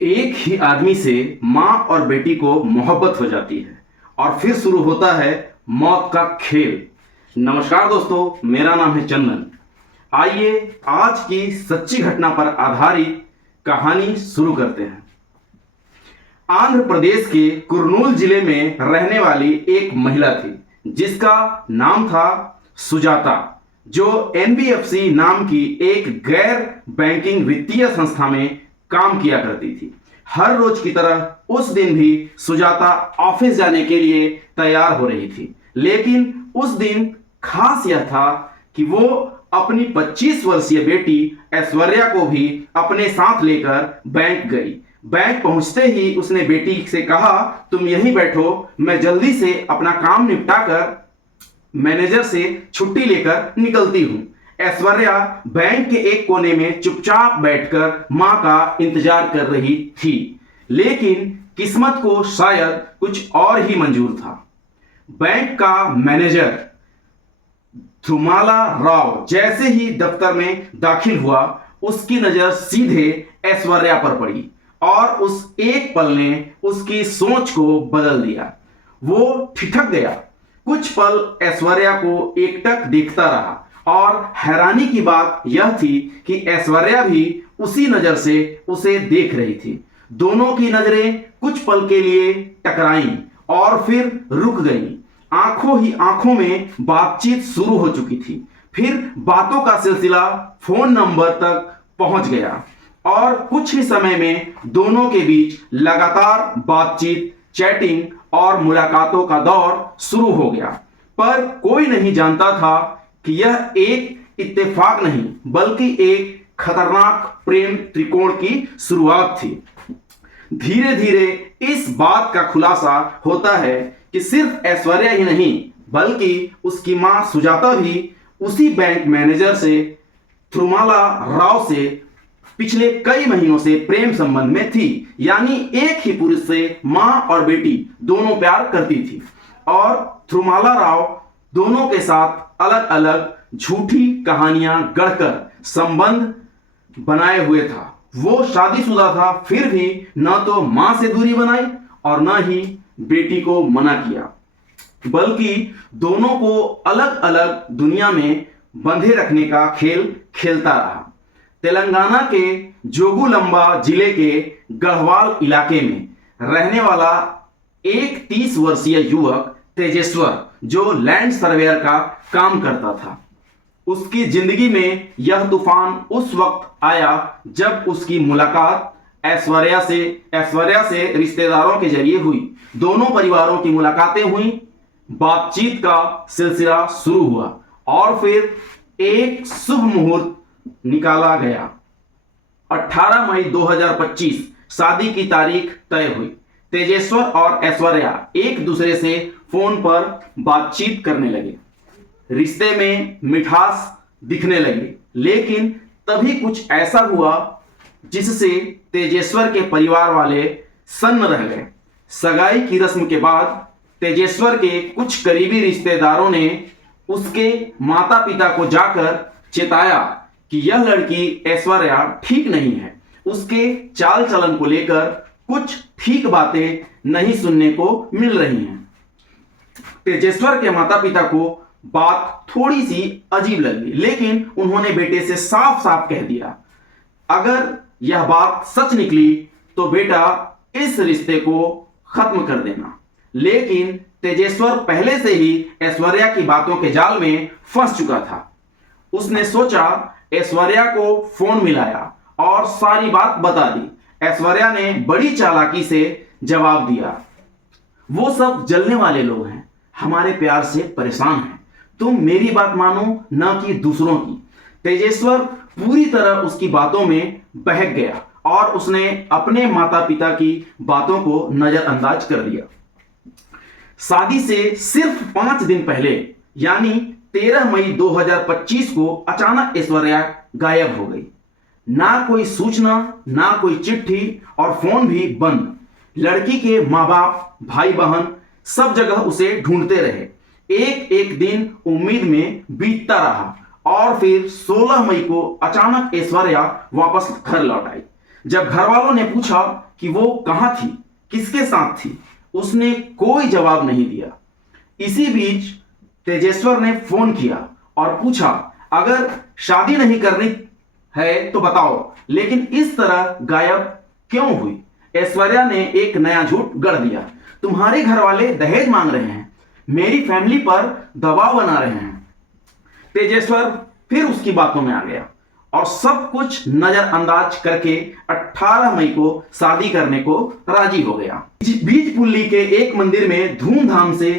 एक ही आदमी से माँ और बेटी को मोहब्बत हो जाती है और फिर शुरू होता है मौत का खेल। नमस्कार दोस्तों, मेरा नाम है चंदन। आइए आज की सच्ची घटना पर आधारित कहानी शुरू करते हैं। आंध्र प्रदेश के कुर्नूल जिले में रहने वाली एक महिला थी जिसका नाम था सुजाता, जो एनबीएफसी नाम की एक गैर बैंकिंग वित्तीय संस्था में काम किया करती थी। हर रोज की तरह उस दिन भी सुजाता ऑफिस जाने के लिए तैयार हो रही थी, लेकिन उस दिन खास यह था कि वो अपनी 25 वर्षीय बेटी ऐश्वर्या को भी अपने साथ लेकर बैंक गई। बैंक पहुंचते ही उसने बेटी से कहा, तुम यहीं बैठो, मैं जल्दी से अपना काम निपटाकर मैनेजर से छुट्टी लेकर निकलती हूं। ऐश्वर्या बैंक के एक कोने में चुपचाप बैठकर मां का इंतजार कर रही थी, लेकिन किस्मत को शायद कुछ और ही मंजूर था। बैंक का मैनेजर थुमाला राव जैसे ही दफ्तर में दाखिल हुआ, उसकी नजर सीधे ऐश्वर्या पर पड़ी और उस एक पल ने उसकी सोच को बदल दिया। वो ठिठक गया। कुछ पल ऐश्वर्या को एकटक देखता रहा और हैरानी की बात यह थी कि ऐश्वर्या भी उसी नजर से उसे देख रही थी। दोनों की नजरें कुछ पल के लिए टकराईं और फिर रुक गईं। आंखों ही आंखों में बातचीत शुरू हो चुकी थी। फिर बातों का सिलसिला फोन नंबर तक पहुंच गया और कुछ ही समय में दोनों के बीच लगातार बातचीत, चैटिंग और मुलाकातों का दौर शुरू हो गया। पर कोई नहीं जानता था कि यह एक इत्तेफाक नहीं बल्कि एक खतरनाक प्रेम त्रिकोण की शुरुआत थी। धीरे धीरे इस बात का खुलासा होता है कि सिर्फ ऐश्वर्या ही नहीं बल्कि उसकी मां सुजाता भी उसी बैंक मैनेजर से, थुमाला राव से पिछले कई महीनों से प्रेम संबंध में थी। यानी एक ही पुरुष से मां और बेटी दोनों प्यार करती थी और थुमाला राव दोनों के साथ अलग अलग झूठी कहानियां गढ़कर संबंध बनाए हुए था। वो शादीशुदा था, फिर भी न तो मां से दूरी बनाई और न ही बेटी को मना किया, बल्कि दोनों को अलग अलग दुनिया में बंधे रखने का खेल खेलता रहा। तेलंगाना के जोगुलंबा जिले के गढ़वाल इलाके में रहने वाला एक 30 वर्षीय युवक तेजेश्वर, जो लैंड सर्वेयर का काम करता था, उसकी जिंदगी में यह तूफान उस वक्त आया जब उसकी मुलाकात ऐश्वर्या से रिश्तेदारों के जरिए हुई। दोनों परिवारों की मुलाकातें हुई, बातचीत का सिलसिला शुरू हुआ और फिर एक शुभ मुहूर्त निकाला गया। 18 मई 2025 शादी की तारीख तय हुई। तेजेश्वर और ऐश्वर्या एक दूसरे से फोन पर बातचीत करने लगे। रिश्ते में मिठास दिखने लगी, लेकिन तभी कुछ ऐसा हुआ जिससे तेजेश्वर के परिवार वाले सन्न रह गए। सगाई की रस्म के बाद तेजेश्वर के कुछ करीबी रिश्तेदारों ने उसके माता पिता को जाकर चेताया कि यह लड़की ऐश्वर्या ठीक नहीं है। उसके चाल चलन को लेकर कुछ ठीक बातें नहीं सुनने को मिल रही हैं। तेजेश्वर के माता पिता को बात थोड़ी सी अजीब लगी, लेकिन उन्होंने बेटे से साफ साफ कह दिया, अगर यह बात सच निकली तो बेटा इस रिश्ते को खत्म कर देना। लेकिन तेजेश्वर पहले से ही ऐश्वर्या की बातों के जाल में फंस चुका था। उसने सोचा, ऐश्वर्या को फोन मिलाया और सारी बात बता दी। ऐश्वर्या ने बड़ी चालाकी से जवाब दिया, वो सब जलने वाले लोग हैं, हमारे प्यार से परेशान हैं, तुम मेरी बात मानो न कि दूसरों की। तेजेश्वर पूरी तरह उसकी बातों में बहक गया और उसने अपने माता पिता की बातों को नजरअंदाज कर दिया। शादी से सिर्फ 5 दिन पहले यानी 13 मई 2025 को अचानक ऐश्वर्या गायब हो गई। ना कोई सूचना, ना कोई चिट्ठी और फोन भी बंद। लड़की के माँ बाप, भाई बहन सब जगह उसे ढूंढते रहे। एक एक दिन उम्मीद में बीतता रहा और फिर 16 मई को अचानक ऐश्वर्या वापस घर लौट आई। जब घर वालों ने पूछा कि वो कहां थी, किसके साथ थी, उसने कोई जवाब नहीं दिया। इसी बीच तेजेश्वर ने फोन किया और पूछा, अगर शादी नहीं करनी है तो बताओ, लेकिन इस तरह गायब क्यों हुई? ऐश्वर्या ने एक नया झूठ गढ़ दिया, तुम्हारे घर वाले दहेज मांग रहे हैं, मेरी फैमिली पर दबाव बना रहे हैं। तेजेश्वर फिर उसकी बातों में आ गया और सब कुछ नजरअंदाज करके 18 मई को शादी करने को राजी हो गया। बीजपुल्ली के एक मंदिर में धूमधाम से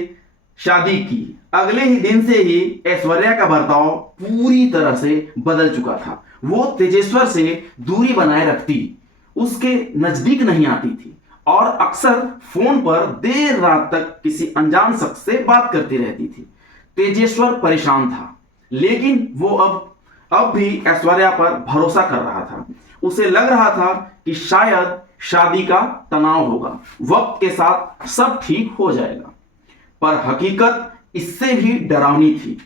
शादी की। अगले ही दिन से ही ऐश्वर्या का बर्ताव पूरी तरह से बदल चुका था। वो तेजेश्वर से दूरी बनाए रखती, उसके नजदीक नहीं आती थी और अक्सर फोन पर देर रात तक किसी अनजान शख्स से बात करती रहती थी। तेजेश्वर परेशान था, लेकिन वो अब भी ऐश्वर्या पर भरोसा कर रहा था। उसे लग रहा था कि शायद शादी का तनाव होगा, वक्त के साथ सब ठीक हो जाएगा। पर हकीकत इससे भी डरावनी थी।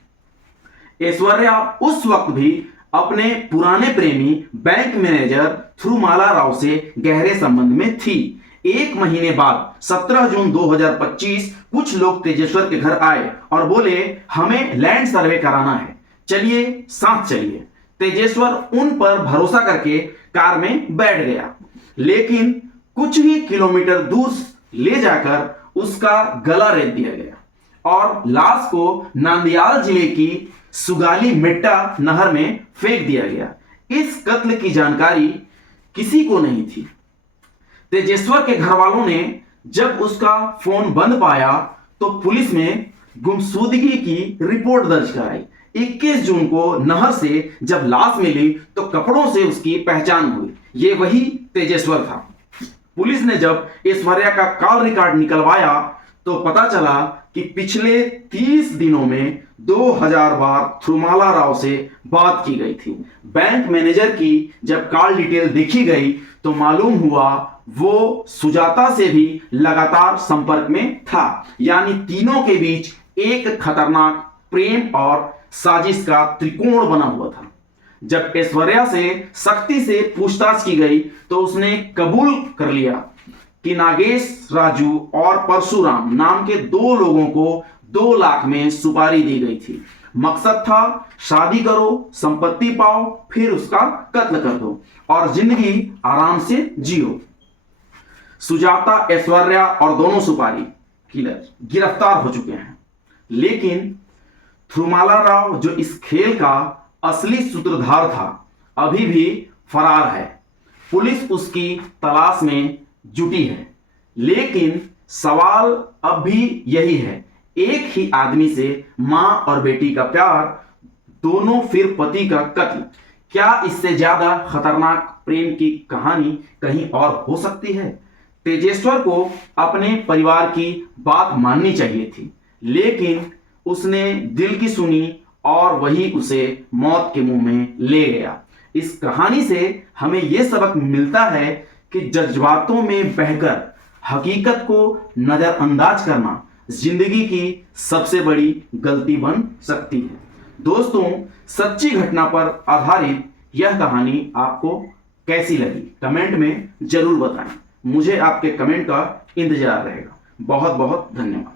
ऐश्वर्या उस वक्त भी अपने पुराने प्रेमी बैंक मैनेजर थ्रुमाला राव से गहरे संबंध में थी। एक महीने बाद 17 जून 2025 कुछ लोग तेजेश्वर के घर आए और बोले, हमें लैंड सर्वे कराना है, चलिए साथ चलिए। तेजेश्वर उन पर भरोसा करके कार में बैठ गया, लेकिन कुछ ही किलोमीटर दूर ले जाकर उसका गला रेत दिया गया और लाश को नांदयाल जिले की सुगाली मेट्टा नहर में फेंक दिया गया। इस कत्ल की जानकारी किसी को नहीं थी। तेजेश्वर के घर वालों ने जब उसका फोन बंद पाया तो पुलिस में गुमशुदगी की रिपोर्ट दर्ज कराई। 21 जून को नहर से जब लाश मिली तो कपड़ों से उसकी पहचान हुई, ये वही तेजेश्वर था। पुलिस ने जब ऐश्वर्या का कॉल रिकॉर्ड निकलवाया तो पता चला कि पिछले 30 दिनों में 2000 बार थ्रुमाला राव से बात की गई थी। बैंक मैनेजर की जब कॉल डिटेल देखी गई तो मालूम हुआ वो सुजाता से भी लगातार संपर्क में था, यानी तीनों के बीच एक खतरनाक प्रेम और साजिश का त्रिकोण बना हुआ था। जब ऐश्वर्या से सख्ती से पूछताछ की गई तो उसने कबूल कर लिया कि नागेश राजू और परशुराम नाम के 2 लोगों को 2 लाख में सुपारी दी गई थी। मकसद था शादी करो, संपत्ति पाओ, फिर उसका कत्ल कर दो और जिंदगी आराम से जियो। सुजाता, ऐश्वर्या और दोनों सुपारी किलर गिरफ्तार हो चुके हैं, लेकिन थ्रुमाला राव जो इस खेल का असली सूत्रधार था अभी भी फरार है। पुलिस उसकी तलाश में जुटी है, लेकिन सवाल अब भी यही है, एक ही आदमी से मां और बेटी का प्यार, दोनों फिर पति का कत्ल, क्या इससे ज्यादा खतरनाक प्रेम की कहानी कहीं और हो सकती है? तेजेश्वर को अपने परिवार की बात माननी चाहिए थी, लेकिन उसने दिल की सुनी और वही उसे मौत के मुंह में ले गया। इस कहानी से हमें यह सबक मिलता है कि जज्बातों में बहकर हकीकत को नजरअंदाज करना जिंदगी की सबसे बड़ी गलती बन सकती है। दोस्तों, सच्ची घटना पर आधारित यह कहानी आपको कैसी लगी कमेंट में जरूर बताएं। मुझे आपके कमेंट का इंतजार रहेगा। बहुत बहुत धन्यवाद।